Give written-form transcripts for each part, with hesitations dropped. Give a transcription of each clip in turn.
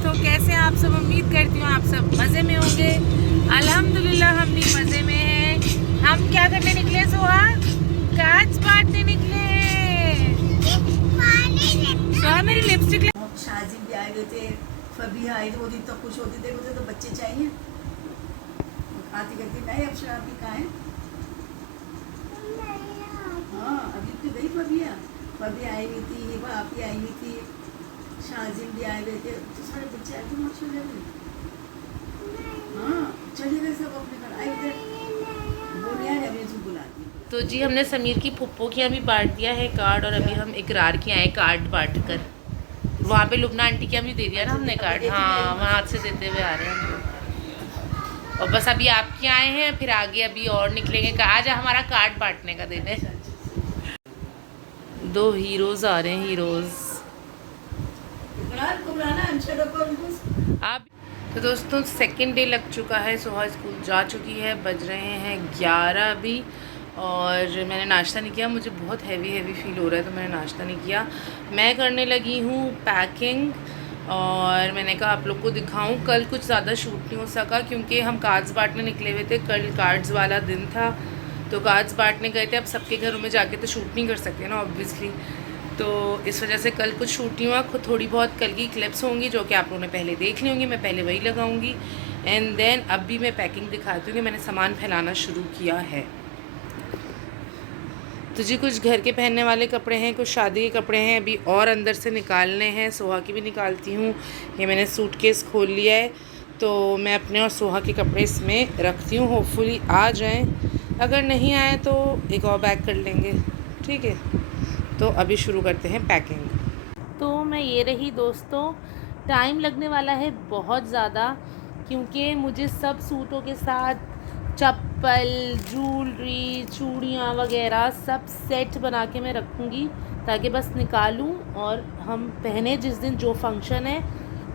दोस्तों, कैसे हैं आप सब। उम्मीद करती हूँ आप सब मज़े में होंगे। अल्हम्दुलिल्लाह हम भी मज़े में हैं। हम क्या करने निकले सोहा? कांच बांटने निकले हैं। सोहा मेरी लिपस्टिक शाजिम भी आए हुए थे, फबी आई वो दिन तो खुश होती थे, मुझे तो बच्चे चाहिए। आती कहती नहीं अब शराबी कहाँ है। हाँ अभी तो गई फबिया, फबी आई हुई थी, हिबा आपी आई हुई थी, शाजिम भी आए हुए थे, तो सारे बच्चे आए थे माशाल्लाह। हाँ चले गए सब अपने घर आए थे, बोले यार अभी इसको बुलाती। तो जी हमने समीर की फुप्पो के यहाँ भी बांट दिया है कार्ड, और अभी हम इकरार के आए कार्ड बांट कर। वहाँ पे लुबना आंटी के यहाँ भी दे दिया ना हमने कार्ड। हाँ वहाँ हाथ से देते हुए आ रहे हैं हम लोग। और बस अभी आपके आए हैं, फिर आगे अभी और निकलेंगे। आज हमारा कार्ड बांटने का दिन है। दो हीरोज आ रहे हैं, हीरोज। आप तो दोस्तों सेकंड डे लग चुका है, सोहा स्कूल जा चुकी है, बज रहे हैं 11 अभी, और मैंने नाश्ता नहीं किया। मुझे बहुत हैवी फील हो रहा है, तो मैंने नाश्ता नहीं किया। मैं करने लगी हूँ पैकिंग, और मैंने कहा आप लोग को दिखाऊं। कल कुछ ज़्यादा शूट नहीं हो सका क्योंकि हम कार्ड्स बांटने निकले हुए थे। कल कार्ड्स वाला दिन था, तो कार्ड्स बांटने गए थे। अब सबके घरों में जाके तो शूट नहीं कर सकते ना ऑब्वियसली, तो इस वजह से कल कुछ शूट नहीं हुआ। खुद थोड़ी बहुत कल की क्लिप्स होंगी जो कि आप लोगों ने पहले देख ली होंगी, मैं पहले वही लगाऊंगी। एंड देन अब भी मैं पैकिंग दिखाती हूँ कि मैंने सामान फैलाना शुरू किया है। तो जी कुछ घर के पहनने वाले कपड़े हैं, कुछ शादी के कपड़े हैं, अभी और अंदर से निकालने हैं। सोहा की भी निकालती हूँ। ये मैंने सूटकेस खोल लिया है, तो मैं अपने और सोहा के कपड़े इसमें रखती हूँ। होपफुली आ जाएं, अगर नहीं आए तो एक और बैग कर लेंगे, ठीक है। तो अभी शुरू करते हैं पैकिंग। तो मैं ये रही दोस्तों, टाइम लगने वाला है बहुत ज़्यादा, क्योंकि मुझे सब सूटों के साथ चप्पल, ज्वेलरी, चूड़ियाँ वगैरह सब सेट बना के मैं रखूँगी, ताकि बस निकालूँ और हम पहने जिस दिन जो फंक्शन है।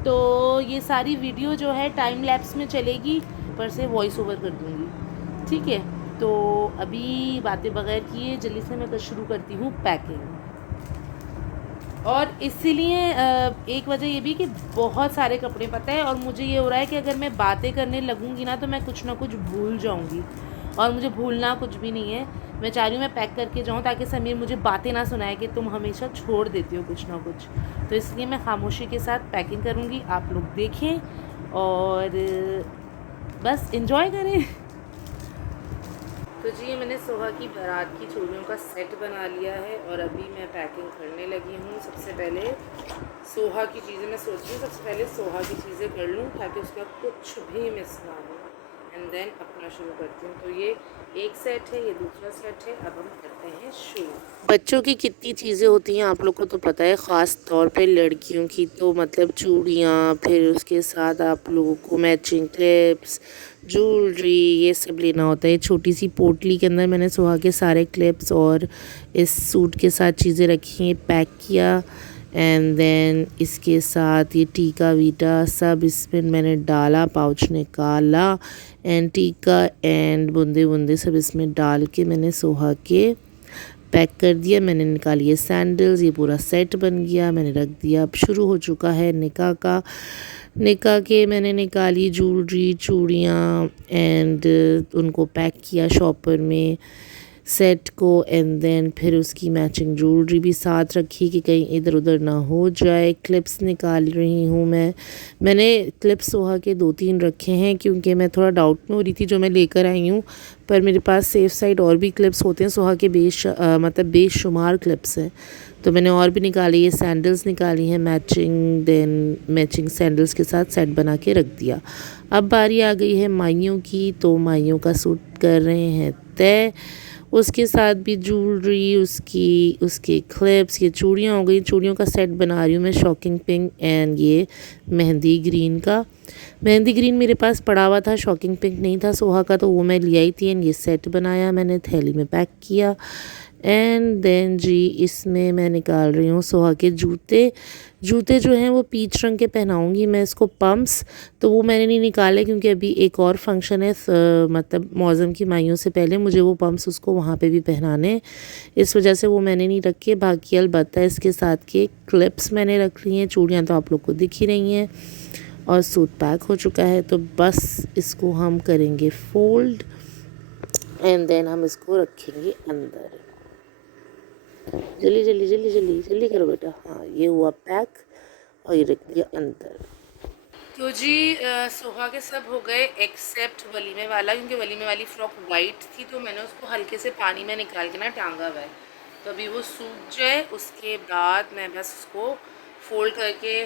तो ये सारी वीडियो जो है टाइम लैप्स में चलेगी, ऊपर से वॉइस ओवर कर दूँगी, ठीक है। तो अभी बातें बगैर किए जल्दी से मैं शुरू करती हूँ पैकिंग। और इसीलिए एक वजह ये भी कि बहुत सारे कपड़े पता है, और मुझे ये हो रहा है कि अगर मैं बातें करने लगूँगी ना तो मैं कुछ ना कुछ भूल जाऊँगी, और मुझे भूलना कुछ भी नहीं है। मैं चाह रही हूँ मैं पैक करके जाऊँ, ताकि समीर मुझे बातें ना सुनाए कि तुम हमेशा छोड़ देती हो कुछ ना कुछ। तो इसलिए मैं खामोशी के साथ पैकिंग करूँगी, आप लोग देखें और बस इन्जॉय करें। तो जी मैंने सोहा की बारात की चूड़ियों का सेट बना लिया है, और अभी मैं पैकिंग करने लगी हूँ। सबसे पहले सोहा की चीज़ें मैं सोच रही हूँ, सबसे पहले सोहा की चीज़ें कर लूँ ताकि उसका कुछ भी मिस ना हो, एंड देन अपना शुरू करती हूँ। तो ये एक सेट है, ये दूसरा सेट है। अब हम करते हैं शुरू। बच्चों की कितनी चीज़ें होती हैं आप लोग को तो पता है, ख़ास तौर पे लड़कियों की तो मतलब चूड़ियाँ, फिर उसके साथ आप लोगों को मैचिंग क्लिप्स, ज्वेलरी, ये सब लेना होता है। छोटी सी पोटली के अंदर मैंने सोहा के सारे क्लिप्स और इस सूट के साथ चीज़ें रखी हैं, पैक किया। एंड देन इसके साथ ये टीका वीटा सब इसमें मैंने डाला, पाउच निकाला, एंड टीका एंड बूंदे बूंदे सब इसमें डाल के मैंने सोहा के पैक कर दिया। मैंने निकाली ये सैंडल्स, ये पूरा सेट बन गया, मैंने रख दिया। अब शुरू हो चुका है निकाह का। निकाह के मैंने निकाली ज्वेलरी, चूड़ियाँ, एंड उनको पैक किया शॉपर में सेट को, एंड देन फिर उसकी मैचिंग ज्वेलरी भी साथ रखी कि कहीं इधर उधर ना हो जाए। क्लिप्स निकाल रही हूँ मैंने क्लिप्स सोहा के 2-3 रखे हैं, क्योंकि मैं थोड़ा डाउट में हो रही थी जो मैं लेकर आई हूँ, पर मेरे पास सेफ साइड और भी क्लिप्स होते हैं। सोहा के मतलब बेशुमार क्लिप्स हैं, तो मैंने और भी निकाली। ये सैंडल्स निकाली हैं मैचिंग, देन मैचिंग सैंडल्स के साथ सेट बना के रख दिया। अब बारी आ गई है माइयों की, तो माइयों का सूट कर रहे हैं तय, उसके साथ भी ज्वेलरी, उसके क्लिप्स, ये चूड़ियाँ हो गई। चूड़ियों का सेट बना रही हूँ मैं, शॉकिंग पिंक एंड ये मेहंदी ग्रीन का। मेहंदी ग्रीन मेरे पास पड़ा हुआ था, शॉकिंग पिंक नहीं था सोहा का, तो वो मैं ले आई थी। एंड ये सेट बनाया मैंने, थैली में पैक किया। एंड देन जी इसमें मैं निकाल रही हूँ सोहा के जूते। जूते जो हैं वो पीच रंग के पहनाऊँगी मैं इसको पम्प्स, तो वो मैंने नहीं निकाले क्योंकि अभी एक और फंक्शन है मतलब मौज़म की माइयों से पहले मुझे वो पम्प्स उसको वहाँ पे भी पहनाने हैं, इस वजह से वो मैंने नहीं रखे। बाकी अलबत्ता इसके साथ के क्लिप्स मैंने रख ली हैं, चूड़ियाँ तो आप लोग को दिख ही रही हैं और सूट पैक हो चुका है। तो बस इसको हम करेंगे फोल्ड एंड देन हम इसको रखेंगे अंदर। जल्दी जल्दी जल्दी जल्दी जल्दी करो बेटा। हाँ ये हुआ पैक और ये रख दिया अंदर। तो जी सोहा के सब हो गए एक्सेप्ट वलीमे वाला, क्योंकि वलीमे वाली फ़्रॉक वाइट थी तो मैंने उसको हल्के से पानी में निकाल के ना टांगा हुआ है, तो अभी वो सूख जाए उसके बाद मैं बस उसको फोल्ड करके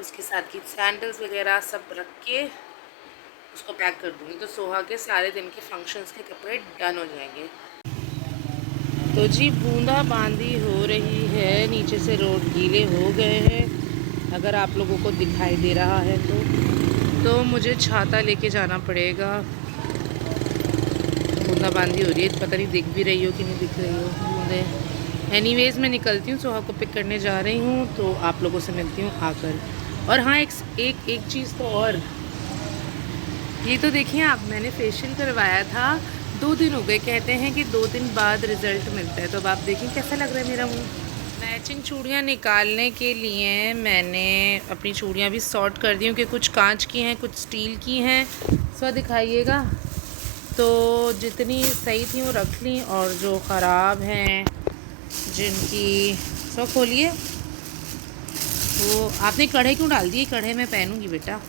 उसके साथ की सैंडल्स वगैरह सब रख के उसको पैक कर दूँगी। तो सोहा के सारे दिन के फंक्शंस के कपड़े डन हो जाएंगे। तो जी बूंदाबांदी हो रही है, नीचे से रोड गीले हो गए हैं, अगर आप लोगों को दिखाई दे रहा है तो मुझे छाता लेके जाना पड़ेगा। बूंदाबांदी हो रही है, पता नहीं दिख भी रही हो कि नहीं दिख रही हो बूंदे। एनीवेज़ मैं निकलती हूँ, सोहा को पिक करने जा रही हूँ, तो आप लोगों से मिलती हूँ आकर। और हाँ एक चीज़ तो और, ये तो देखिए आप, मैंने फेशियल करवाया था 2 दिन हो गए, कहते हैं कि 2 दिन बाद रिज़ल्ट मिलता है, तो अब आप देखें कैसा लग रहा है मेरा मुँह। मैचिंग चूड़ियाँ निकालने के लिए मैंने अपनी चूड़ियाँ भी सॉर्ट कर दी हूँ कि कुछ कांच की हैं कुछ स्टील की हैं। सो दिखाइएगा, तो जितनी सही थी वो रख ली और जो ख़राब हैं जिनकी, सो खोलिए। वो आपने कढ़े क्यों डाल दिए? कढ़े में पहनूंगी बेटा।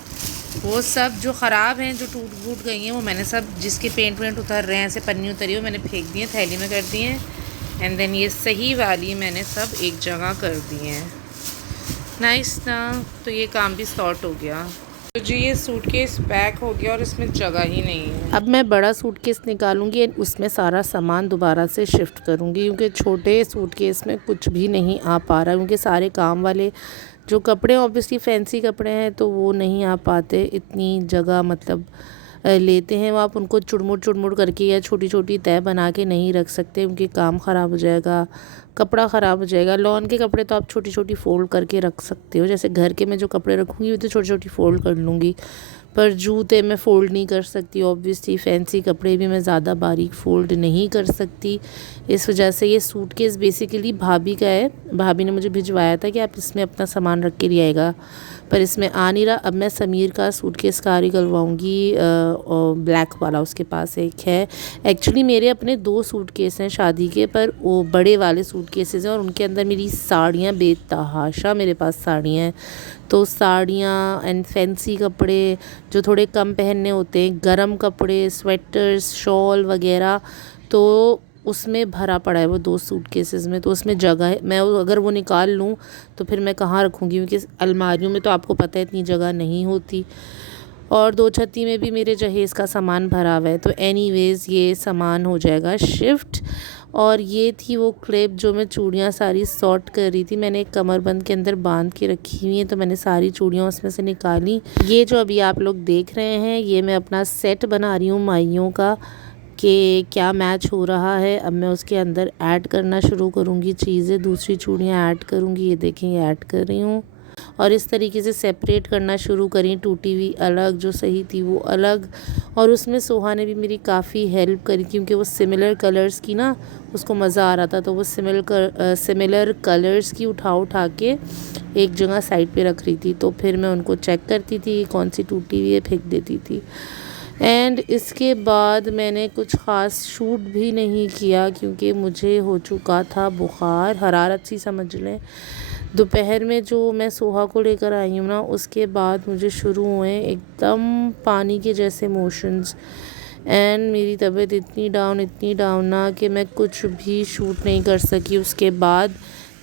वो सब जो ख़राब हैं जो टूट फूट गई हैं वो मैंने सब, जिसके पेंट वेंट उतर रहे हैं, ऐसे पन्नी उतरी हो, मैंने फेंक दिए, थैली में कर दिए हैं। एंड देन ये सही वाली मैंने सब एक जगह कर दी हैं। नाइस ना, तो ये काम भी सॉर्ट हो गया। तो जी ये सूटकेस पैक हो गया और इसमें जगह ही नहीं है। अब मैं बड़ा सूटकेस निकालूंगी एंड उसमें सारा सामान दोबारा से शिफ्ट करूंगी, क्योंकि छोटे सूटकेस में कुछ भी नहीं आ पा रहा, क्योंकि सारे काम वाले जो कपड़े ऑब्वियसली फैंसी कपड़े हैं तो वो नहीं आ पाते, इतनी जगह मतलब लेते हैं वो, आप उनको चुड़मुड़ करके या छोटी छोटी तय बना के नहीं रख सकते, उनके काम ख़राब हो जाएगा, कपड़ा ख़राब हो जाएगा। लॉन के कपड़े तो आप छोटी छोटी फ़ोल्ड करके रख सकते हो, जैसे घर के मैं जो कपड़े रखूँगी वो तो छोटी छोटी फ़ोल्ड कर लूँगी, पर जूते मैं फ़ोल्ड नहीं कर सकती ऑब्वियसली, फैंसी कपड़े भी मैं ज़्यादा बारीक फ़ोल्ड नहीं कर सकती। इस वजह से ये सूटकेस बेसिकली भाभी का है, भाभी ने मुझे भिजवाया था कि आप इसमें अपना सामान रख के ले आएगा, पर इसमें आ नहीं रहा। अब मैं समीर का सूटकेस कारी करवाऊँगी, ब्लैक वाला उसके पास एक है। एक्चुअली मेरे अपने 2 सूटकेस हैं शादी के, पर वो बड़े वाले सूटकेसेस हैं और उनके अंदर मेरी साड़ियाँ बेतहाशा, मेरे पास साड़ियाँ हैं, तो साड़ियाँ एंड फैंसी कपड़े जो थोड़े कम पहनने होते हैं, गरम कपड़े, स्वेटर्स, शॉल वगैरह, तो उसमें भरा पड़ा है वो 2 सूटकेसेस में, तो उसमें जगह है। मैं अगर वो निकाल लूँ तो फिर मैं कहाँ रखूँगी, क्योंकि अलमारियों में तो आपको पता है इतनी जगह नहीं होती, और 2 छत्ती में भी मेरे जहेज़ का सामान भरा हुआ है। तो एनीवेज़ ये सामान हो जाएगा शिफ्ट। और ये थी वो क्लिप जो मैं चूड़ियाँ सारी सॉर्ट कर रही थी, मैंने एक कमरबंद के अंदर बांध के रखी हुई है, तो मैंने सारी चूड़ियाँ उसमें से निकाली। ये जो अभी आप लोग देख रहे हैं ये मैं अपना सेट बना रही हूँ माइयों का, कि क्या मैच हो रहा है। अब मैं उसके अंदर ऐड करना शुरू करूँगी चीज़ें, दूसरी चूड़ियाँ ऐड करूँगी, ये देखें ये ऐड कर रही हूँ, और इस तरीके से सेपरेट करना शुरू करी, टूटी हुई अलग, जो सही थी वो अलग। और उसमें सोहा ने भी मेरी काफ़ी हेल्प करी, क्योंकि वो सिमिलर कलर्स की ना उसको मज़ा आ रहा था, तो वो सिमिलर कलर्स की उठा के एक जगह साइड पे रख रही थी, तो फिर मैं उनको चेक करती थी कौन सी टूटी हुई है, फेंक देती थी। एंड इसके बाद मैंने कुछ ख़ास शूट भी नहीं किया, क्योंकि मुझे हो चुका था बुखार, हरारत सी समझ लें। दोपहर में जो मैं सोहा को लेकर आई हूँ ना, उसके बाद मुझे शुरू हुए एकदम पानी के जैसे मोशंस, एंड मेरी तबीयत इतनी डाउन ना कि मैं कुछ भी शूट नहीं कर सकी। उसके बाद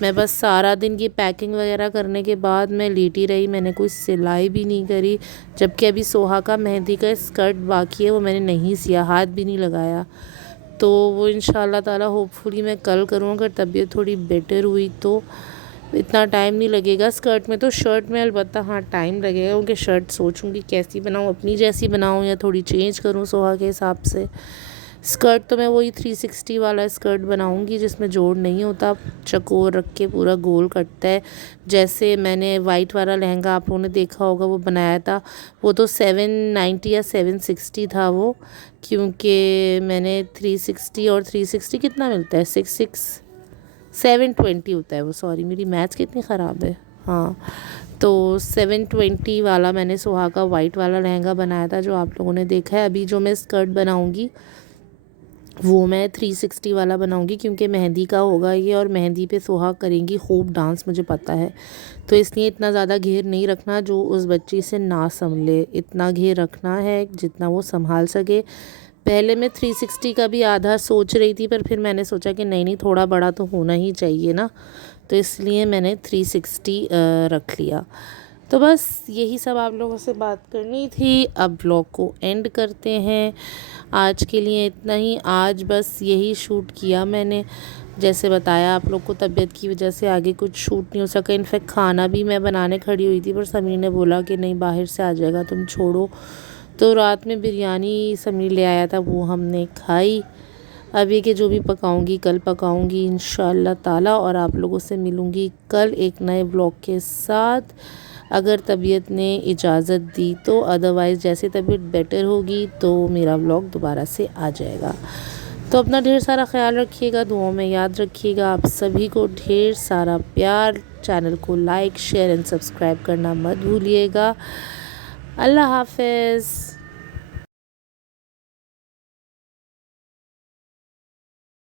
मैं बस सारा दिन ये पैकिंग वगैरह करने के बाद मैं लेटी रही, मैंने कोई सिलाई भी नहीं करी, जबकि अभी सोहा का मेहंदी का स्कर्ट बाकी है, वो मैंने नहीं सिया, हाथ भी नहीं लगाया, तो वो इंशाल्लाह ताला होपफुली मैं कल करूँ, अगर तबीयत थोड़ी बेटर हुई तो। इतना टाइम नहीं लगेगा स्कर्ट में, तो शर्ट में अलबत्ता हाँ टाइम लगेगा, क्योंकि शर्ट सोचूंगी कैसी बनाऊँ, अपनी जैसी बनाऊँ या थोड़ी चेंज करूँ सोहा के हिसाब से। स्कर्ट तो मैं वही 360 वाला स्कर्ट बनाऊंगी जिसमें जोड़ नहीं होता, चकोर रख के पूरा गोल कटता है। जैसे मैंने वाइट वाला लहंगा आप लोगों ने देखा होगा वो बनाया था, वो तो 790 या 760 था वो, क्योंकि मैंने 360 और 360 कितना मिलता है, 720 होता है वो, सॉरी मेरी मैथ्स कितनी ख़राब है। हाँ, तो 720 वाला मैंने सोहा का वाइट वाला लहंगा बनाया था जो आप लोगों ने देखा है। अभी जो मैं स्कर्ट बनाऊंगी वो मैं 360 वाला बनाऊंगी, क्योंकि मेहंदी का होगा ये, और मेहंदी पे सोहा करेंगी खूब डांस, मुझे पता है। तो इसलिए इतना ज़्यादा घेर नहीं रखना जो उस बच्ची से ना संभले, इतना घेर रखना है जितना वो संभाल सके। पहले मैं 360 का भी आधा सोच रही थी, पर फिर मैंने सोचा कि नहीं थोड़ा बड़ा तो होना ही चाहिए ना, तो इसलिए मैंने 360 रख लिया। तो बस यही सब आप लोगों से बात करनी थी। अब ब्लॉग को एंड करते हैं, आज के लिए इतना ही। आज बस यही शूट किया मैंने, जैसे बताया आप लोग को तबीयत की वजह से आगे कुछ शूट नहीं हो सका। इनफैक्ट खाना भी मैं बनाने खड़ी हुई थी, पर समीर ने बोला कि नहीं बाहर से आ जाएगा, तुम छोड़ो। तो रात में बिरयानी समीर ले आया था, वो हमने खाई। अब ये कि जो भी पकाऊंगी कल पकाऊंगी इंशाल्लाह ताला, और आप लोगों से मिलूंगी कल एक नए ब्लॉग के साथ, अगर तबीयत ने इजाज़त दी तो। अदरवाइज़ जैसे तबीयत बेटर होगी तो मेरा ब्लॉग दोबारा से आ जाएगा। तो अपना ढेर सारा ख्याल रखिएगा, दुआओं में याद रखिएगा। आप सभी को ढेर सारा प्यार। चैनल को लाइक शेयर एंड सब्सक्राइब करना मत भूलिएगा। अल्लाह हाफ़िज़।